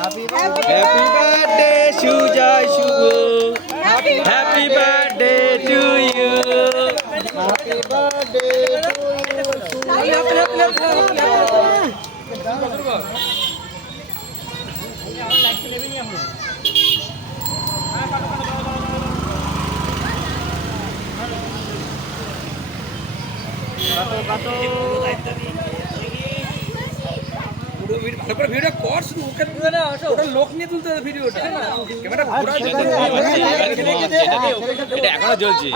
Happy birthday Sujoy Shubho Happy birthday to you Happy birthday এখনো জ্বলছে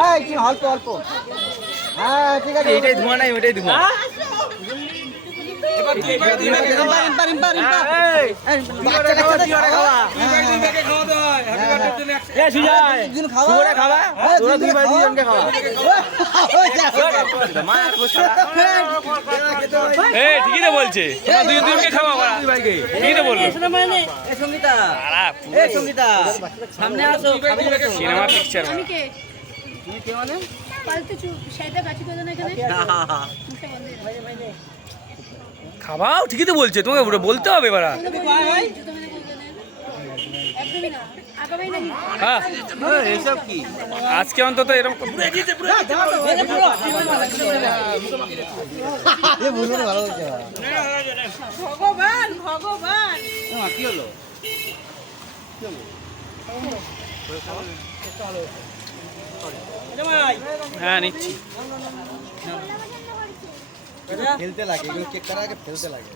অল্প অল্প হ্যাঁ ঠিক আছে এইটাই ধোঁয়া নাই ওইটাই ধোঁয়া ঠিকই তো বলছে দুজনকে খাওয়া ঠিকই তো বললো সিনেমা পিকচার খাওয়াও ঠিকই তো বলছে তোমাকে বলতে হবে এবার এসব কি আজকে অন্তত এরকম ভগবান ভগবান কি হলো হ্যাঁ নিচ্ছি ফেলতে লাগে কেক কাটার আগে ফেলতে লাগে